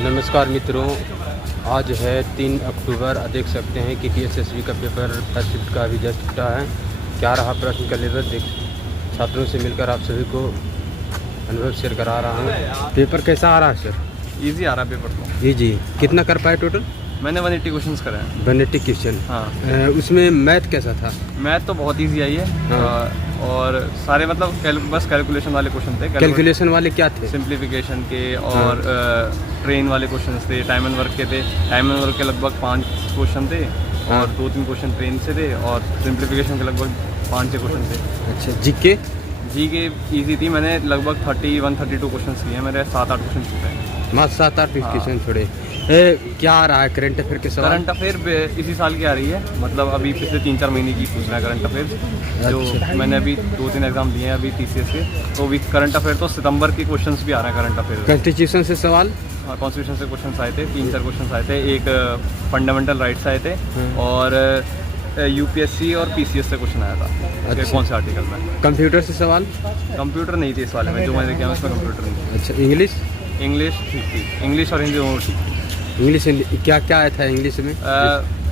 नमस्कार मित्रों, आज है 3 अक्टूबर। देख सकते हैं कि टीएसएसबी का पेपर फर्स्ट शिफ्ट का अभी जस्ट छूटा है। क्या रहा प्रश्न का लेवल, छात्रों से मिलकर आप सभी को अनुभव शेयर करा रहा हूँ। पेपर कैसा आ रहा है सर? इजी आ रहा है पेपर तो। जी, कितना कर पाए टोटल? मैंने 180 क्वेश्चंस करे हैं। 180 क्वेश्चन। हाँ। उसमें मैथ कैसा था? मैथ तो बहुत इजी आई है। हाँ। और सारे मतलब बस कैलकुलेशन वाले क्वेश्चन थे। कैलकुलेशन वाले क्या थे? सिंप्लीफिकेशन के और ट्रेन वाले क्वेश्चन थे, टाइम एंड वर्क के थे। टाइम एंड वर्क के लगभग 5 क्वेश्चन थे और 2-3 क्वेश्चन ट्रेन से थे और सिंप्लीफिकेशन के लगभग 5-6 क्वेश्चन थे। अच्छा, जीके ईजी थी। मैंने लगभग 31-32 क्वेश्चन किए हैं। मेरे 7-8 क्वेश्चन छूटे हैं। मात्र 7-8 क्वेश्चन छोड़े। क्या आ रहा है करंट अफेयर के सवाल? करंट अफेयर इसी साल की आ रही है, मतलब अभी पिछले 3-4 महीने की पूछ रहा है करंट अफेयर। जो अच्छा। मैंने अभी 2-3 एग्जाम दिए हैं अभी TCS के, तो अभी करंट अफेयर तो सितंबर के क्वेश्चंस भी आ रहे हैं करंट अफेयर। कॉन्स्टिट्यूशन से सवाल? कॉन्स्टिट्यूशन से क्वेश्चन आए थे, 3-4 क्वेश्चन आए थे। एक फंडामेंटल राइट्स आए थे और UPSC और PCS से क्वेश्चन आया था। अच्छा। कौन से आर्टिकल में? कंप्यूटर से सवाल? कंप्यूटर नहीं थी इस वाले में, जो मैंने किया उसमें कंप्यूटर नहीं थी। अच्छा, इंग्लिश? इंग्लिश ठीक थी, इंग्लिश और हिंदी दोनों ठीक थी। इंग्लिश क्या क्या आया था इंग्लिश में?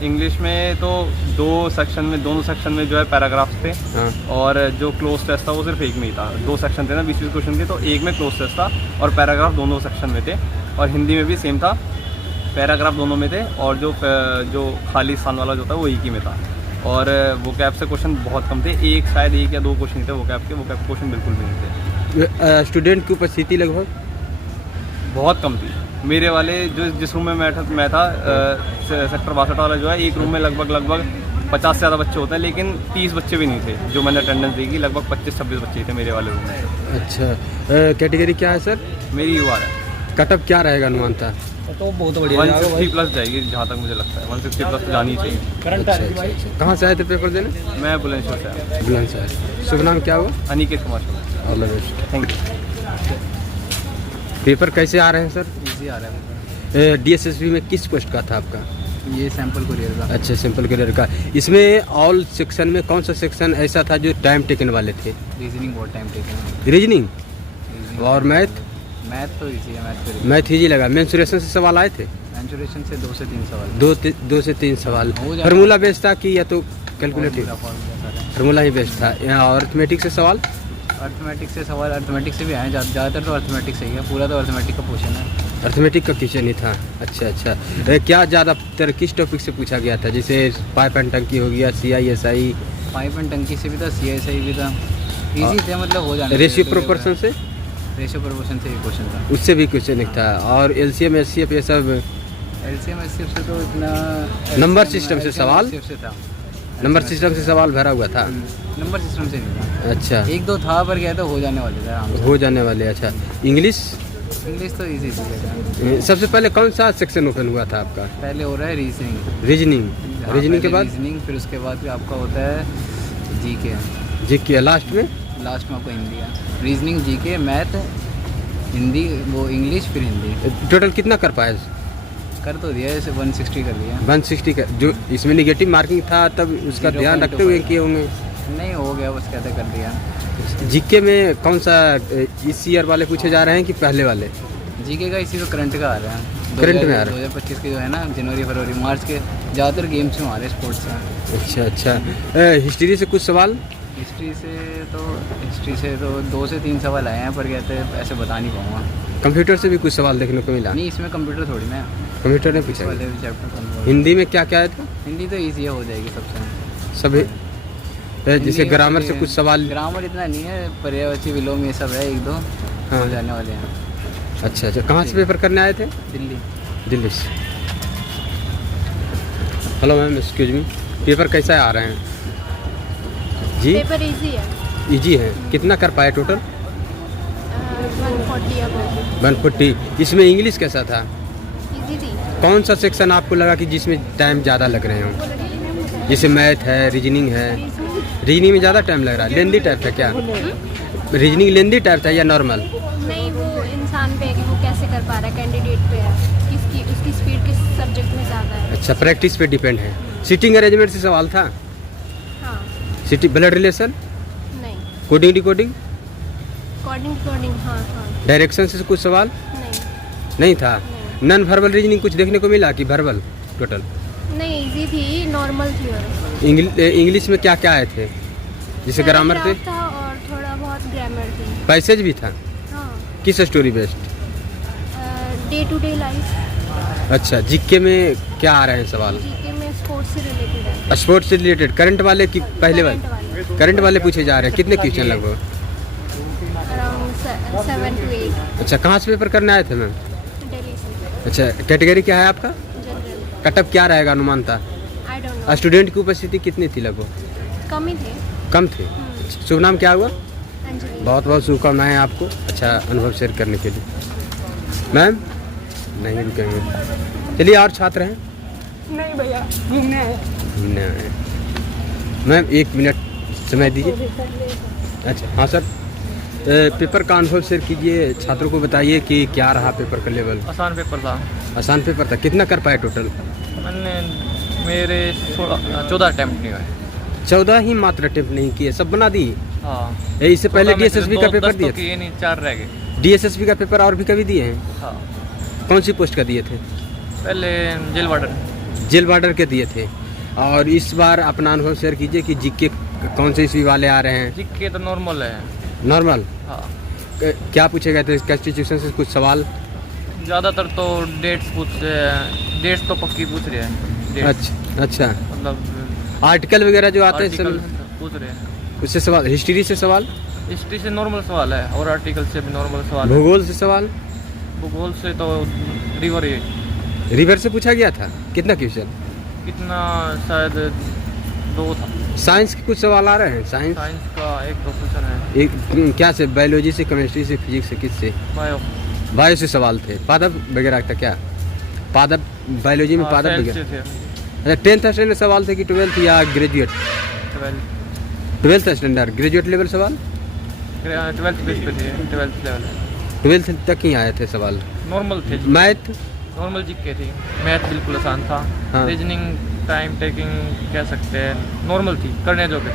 इंग्लिश में तो दोनों सेक्शन में जो है पैराग्राफ्स थे। हाँ। और जो क्लोज टेस्ट था वो सिर्फ एक में ही था। 2 सेक्शन थे ना, 20 क्वेश्चन थे, तो एक में क्लोज टेस्ट था और पैराग्राफ दोनों सेक्शन में थे। और हिंदी में भी सेम था, पैराग्राफ दोनों में थे और जो खाली स्थान वाला जो था वो एक ही में था। और वो कैप से क्वेश्चन बहुत कम थे, शायद 1 या 2 क्वेश्चन थे वो कैप क्वेश्चन बिल्कुल भी नहीं थे। स्टूडेंट की उपस्थिति लगभग बहुत कम थी। मेरे वाले जिस रूम में मैं था सेक्टर 62 वाला जो है, एक रूम में लगभग 50 से ज़्यादा बच्चे होते हैं, लेकिन 30 बच्चे भी नहीं थे। जो मैंने अटेंडेंस देखी लगभग 25-26 बच्चे थे मेरे वाले रूम में। अच्छा, कैटेगरी क्या है सर? मेरी युवा है। कटअप क्या रहेगा अनुमान था? तो बहुत बढ़िया 160 प्लस जाएगी जहाँ तक मुझे लगता है। 160 प्लस जानी चाहिए। अच्छा। कहाँ से आए थे पेपर देने? मैं बुलंदशहर से आया। बुलंदशहर। शुभ नाम क्या हुआ? Aniket Kumar Sharma. All the best. Thank you. Paper कैसे आ रहे हैं सर? इजी आ रहा है। DSSB में किस पोस्ट का था आपका? ये सैम्पल कुरियर का। अच्छा, सिंपल करियर का। इसमें ऑल सेक्शन में कौन सा सेक्शन ऐसा था जो टाइम टेकन वाले थे? रीजनिंग बहुत टाइम टेकन। रीजनिंग और मैथ? मैथ तो इजी है। मैथ इजी लगा। मेंसुरेशन से सवाल आए थे? मेंसुरेशन से 2 से 3 सवाल। 2 से 3 सवाल। हो जाएगा। फार्मूला बेस्ड था कि या तो कैलकुलेटिव? फार्मूला ही बेस्ड था। और अर्थमेटिक से सवाल? अर्थमेटिक से भी आए ज़्यादातर तो अर्थमेटिक से ही है। पूरा तो अर्थमेटिक का क्वेश्चन है। अर्थमेटिक का क्वेश्चन ही था। अच्छा। क्या ज़्यादातर किस टॉपिक से पूछा गया था? जैसे पाइप एंड टंकी हो गया, CISI? पाइप एंड टंकी से भी था, CISI भी था। इजी थे, मतलब हो जाने। रेशियो प्रोपोर्शन से? रेशियो प्रोपोर्शन से भी क्वेश्चन था। उससे भी क्वेश्चन एक था। और LCM SCF ये सब? LCM SCF से तो इतना। नंबर सिस्टम से सवाल? से था। नंबर सिस्टम से सवाल भरा हुआ था? नंबर सिस्टम से नहीं था। अच्छा, 1-2 था पर क्या था, हो जाने वाले थे आराम से। हो जाने वाले। अच्छा, इंग्लिश? इंग्लिश तो इजी था। सबसे पहले कौन सा सेक्शन ओपन हुआ था आपका? पहले हो रहा है रीजनिंग। रीजनिंग के बाद? रीजनिंग, फिर उसके बाद आपका होता है GK। GK लास्ट में? लास्ट में आपको हिंदी है। रीजनिंग, GK, मैथ, हिंदी, वो इंग्लिश, फिर हिंदी। टोटल कितना कर पाए? कर तो दिया, जैसे 160 कर दिया। 160 का। जो इसमें निगेटिव मार्किंग था तब उसका ध्यान रखते हुए किए होंगे? नहीं, हो गया बस, कहते कर दिया। GK में कौन सा इस ईयर वाले पूछे जा रहे हैं कि पहले वाले? GK का इसी को करंट का आ रहा है। करंट में आ रहा है? 2025 के जो है ना, जनवरी, फरवरी, मार्च के ज़्यादातर गेम्स में आ रहे हैं, स्पोर्ट्स से। अच्छा। हिस्ट्री से कुछ सवाल? हिस्ट्री से तो 2 से 3 सवाल आए हैं, पर कहते हैं ऐसे बता नहीं पाऊँगा। कंप्यूटर से भी कुछ सवाल देखने को मिला? नहीं, इसमें कंप्यूटर थोड़ी ना। कंप्यूटर ने पूछा? वाले भी चैप्टर। हिंदी में क्या क्या आया था? हिंदी तो ईजी हो जाएगी सबसे। सभी जैसे ग्रामर से कुछ सवाल? ग्रामर इतना नहीं है, पर्यायवाची, विलोम, ये सब है 1-2 हाँ। हो जाने वाले हैं। अच्छा। कहाँ से पेपर करने आए थे? दिल्ली से। Hello ma'am, excuse me, paper कैसा आ रहे हैं जी? पेपर इजी है। इजी है। कितना कर पाए टोटल? 140 अबव। 140। इसमें इंग्लिश कैसा था? इजी थी। कौन सा सेक्शन आपको लगा कि जिसमें टाइम ज़्यादा लग रहे हों? जैसे मैथ है, रीजनिंग है। रीजनिंग में ज़्यादा टाइम लग रहा है? लेंदी टाइप था क्या? रीजनिंग लेंदी टाइप था या नॉर्मल? नहीं, वो इंसान पे है कि वो कैसे कर पा रहा है, कैंडिडेट पे है, उसकी स्पीड किस सब्जेक्ट में ज़्यादा है। अच्छा, प्रैक्टिस पे डिपेंड है। सीटिंग अरेंजमेंट से सवाल था? हाँ। City blood relation? नहीं। Coding decoding? कोडिंग हाँ। डायरेक्शन से कुछ सवाल नहीं। नहीं था? नॉन वर्बल रीजनिंग कुछ देखने को मिला कि वर्बल टोटल? नहीं, इजी थी, नॉर्मल थी। और इंग्लिश में क्या क्या आए थे? जैसे ग्रामर थे, था और थोड़ा बहुत ग्रामर थी। पैसेज भी था। हाँ, किस story based? Day to day life. अच्छा, जीके में क्या आ रहे हैं सवाल? जीके में स्पोर्ट्स से रिलेटेड है। स्पोर्ट्स से रिलेटेड, करंट वाले कि पहले वाले? करंट वाले पूछे जा रहे हैं। कितने क्वेश्चन लगभग? Around 7 to 8। अच्छा, कहाँ से पेपर करने आए थे मैम? दिल्ली से। अच्छा, कैटेगरी क्या है आपका? जनरल। कटअप क्या रहेगा अनुमान था? I don't know. स्टूडेंट की उपस्थिति कितनी थी लगभग? कम ही थे। कम थे। शुभ नाम क्या हुआ? अंजलि। बहुत बहुत शुभकामनाएं आपको अच्छा अनुभव शेयर करने के लिए। मैम नहीं रुकेंगे, चलिए और छात्र हैं? नहीं भैया, घूमने आए। घूमने आए। मैम 1 मिनट समय दीजिए। अच्छा हाँ सर, पेपर का अनुभव शेयर कीजिए, छात्रों को बताइए कि क्या रहा पेपर का लेवल? आसान पेपर था। आसान पेपर था। कितना कर पाए टोटल? मेरे 14 अटैम्प्ट नहीं हुए। 14 ही मात्र अटेम्प्ट नहीं किए, सब बना दी? हाँ। इससे पहले डीएसएसबी का पेपर दिए थे? नहीं, 4 रह गए। डीएसएसबी का पेपर और भी कभी दिए हैं? हाँ। कौन सी पोस्ट का दिए थे? पहले जेल वार्डन। जेल वार्डर के दिए थे। और इस बार अपना अनुभव शेयर कीजिए कि जीके कौन से ईस्वी वाले आ रहे हैं? जीके तो नॉर्मल है। नॉर्मल? हाँ। क्या पूछे गए थे कॉन्स्टिट्यूशन से कुछ सवाल? ज़्यादातर तो डेट्स तो पक्की पूछ रहे हैं। अच्छा अच्छा, मतलब आर्टिकल वगैरह जो आते हैं आर्टिकल सब पूछ रहे हैं। उससे सवाल? हिस्ट्री से सवाल? हिस्ट्री से नॉर्मल सवाल है और आर्टिकल से भी नॉर्मल सवाल है। भूगोल से सवाल? भूगोल से तो रिवर ही। रिवर से पूछा गया था? कितना क्वेश्चन? कितना, शायद 2 था। साइंस के कुछ सवाल आ रहे हैं? साइंस का 1-2 क्वेश्चन है। एक क्या से? बायोलॉजी से, केमिस्ट्री से, फिजिक्स से, किस से? बायो से सवाल थे। पादप वगैरह था क्या? पादप बायोलॉजी में पादप वगैरह? अच्छा, 10th स्टैंडर्ड सवाल थे कि 12th या graduate? 12th standard graduate level सवाल? 12th बेस पे थे। 12th लेवल 12th तक ही आए थे सवाल। नॉर्मल थे। मैथ? नॉर्मल जीके थी। मैथ बिल्कुल आसान था। हाँ। रीजनिंग, टाइम टेकिंग कह सकते हैं, नॉर्मल थी, करने जो के।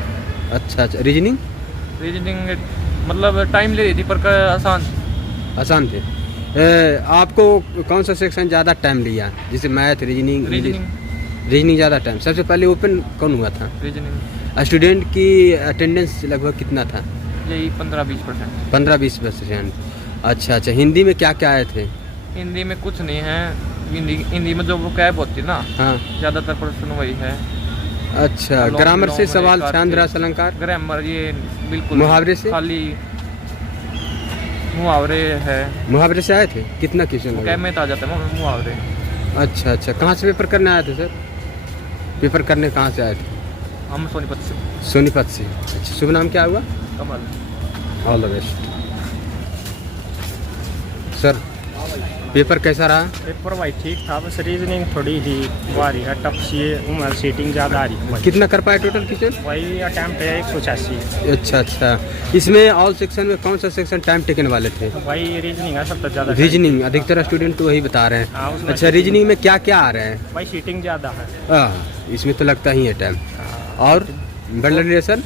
अच्छा अच्छा, रीजनिंग? रीजनिंग मतलब टाइम ले रही थी पर आसान। आसान थे। आपको कौन सा सेक्शन ज़्यादा टाइम लिया? जैसे मैथ, रीजनिंग? रीजनिंग ज़्यादा टाइम। सबसे पहले ओपन कौन हुआ था? रीजनिंग। स्टूडेंट की अटेंडेंस लगभग कितना था? यही 15-20%। 15-20%। अच्छा अच्छा, हिंदी में क्या क्या आए थे? हिंदी में कुछ नहीं है। हिंदी में जो वोकैब होती है ना, हाँ, ज़्यादातर प्रश्न वही है। अच्छा, ग्रामर से सवाल? छांद रस अलंकार? ग्रामर ये बिल्कुल। मुहावरे से? खाली मुहावरे है। मुहावरे से आए थे? कितना क्वेश्चन? कैब में तो आ जाता है मुहावरे। अच्छा अच्छा, कहाँ से पेपर करने आए थे सर? पेपर करने कहाँ से आए थे? हम सोनीपत से। सोनीपत से। अच्छा, शुभ नाम क्या हुआ? Kamal. All the best sir. Paper कैसा रहा? पेपर भाई ठीक था, बस रीजनिंग थोड़ी ही वारी है, टफ सी उम्र सीटिंग ज़्यादा आ रही है। कितना कर पाए टोटल क्वेश्चन? वही अटैम्प्ट है 186। अच्छा अच्छा, इसमें ऑल सेक्शन में कौन सा सेक्शन टाइम टेकन वाले थे? वही रीजनिंग है सबसे ज़्यादा। रीजनिंग, अधिकतर स्टूडेंट तो वही बता रहे हाँ, हैं। उसमें अच्छा, रीजनिंग में क्या क्या आ रहे हैं? भाई सीटिंग ज़्यादा है। इसमें तो लगता ही है टाइम। और बंडल रिलेशन?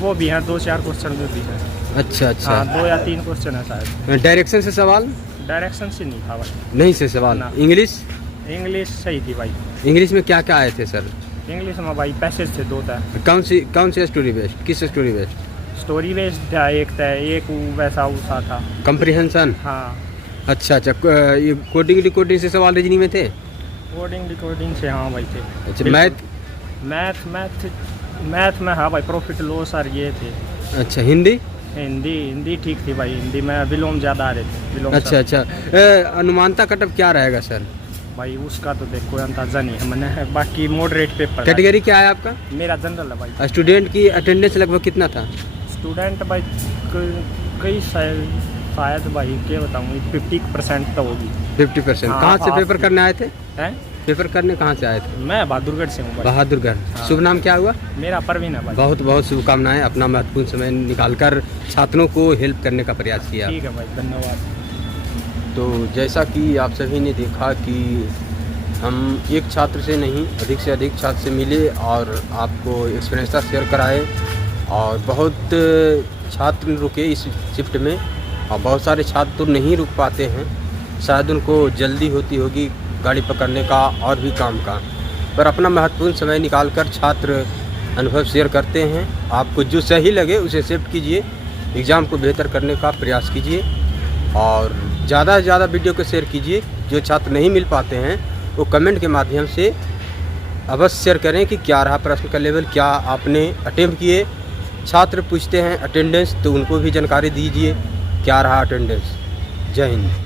वो भी है, 2-4 क्वेश्चन में भी है। अच्छा अच्छा, हाँ, 2 या 3 क्वेश्चन है शायद। डायरेक्शन से सवाल? डायरेक्शन से नहीं था भाई। नहीं से सवाल। ना। इंग्लिश? इंग्लिश सही थी भाई। इंग्लिश में क्या क्या आए थे सर? इंग्लिश में भाई पैसेज थे 2 था। कौन सी स्टोरी बेस्ड? किस स्टोरी बेस्ड? स्टोरी बेस्ड था, एक था, एक वैसा उसा था। कम्प्रिहेंशन? हाँ। अच्छा अच्छा, ये कोडिंग डिकोडिंग से सवाल रीजनिंग में थे? कोडिंग डिकोडिंग से हाँ भाई थे। अच्छा, मैथ में हाँ भाई, प्रॉफिट लॉस और ये थे। अच्छा, हिंदी? हिंदी ठीक थी भाई। हिंदी में विलोम ज़्यादा आ रहे थे। विलोम अच्छा अच्छा, अनुमानता कटअप क्या रहेगा सर? भाई उसका तो देख कोई अंदाजा नहीं है मैंने, बाकी मॉडरेट पेपर। कैटेगरी क्या है आपका? मेरा जनरल है भाई। स्टूडेंट की अटेंडेंस लगभग कितना था? स्टूडेंट भाई कई शायद भाई क्या बताऊँ, 50% तो होगी। 50%। हाँ, कहाँ से पेपर करने आए थे? हैं? पेपर करने कहाँ से आए थे? मैं बहादुरगढ़ से हूँ भाई। बहादुरगढ़। हाँ। शुभ नाम क्या हुआ? मेरा परवीन है भाई। बहुत बहुत शुभकामनाएं, अपना महत्वपूर्ण समय निकालकर छात्रों को हेल्प करने का प्रयास किया। ठीक है भाई, धन्यवाद। तो जैसा कि आप सभी ने देखा कि हम एक छात्र से नहीं, अधिक से अधिक छात्र से मिले और आपको एक्सपीरियंस शेयर कराए। और बहुत छात्र रुके इस शिफ्ट में और बहुत सारे छात्र तो नहीं रुक पाते हैं। शायद उनको जल्दी होती होगी गाड़ी पकड़ने का और भी काम का, पर अपना महत्वपूर्ण समय निकालकर छात्र अनुभव शेयर करते हैं। आपको जो सही लगे उसे एक्सेप्ट कीजिए, एग्ज़ाम को बेहतर करने का प्रयास कीजिए और ज़्यादा से ज़्यादा वीडियो को शेयर कीजिए। जो छात्र नहीं मिल पाते हैं वो कमेंट के माध्यम से अवश्य शेयर करें कि क्या रहा प्रश्न का लेवल, क्या आपने अटेम्प्ट किए। छात्र पूछते हैं अटेंडेंस, तो उनको भी जानकारी दीजिए क्या रहा अटेंडेंस। जय हिंद।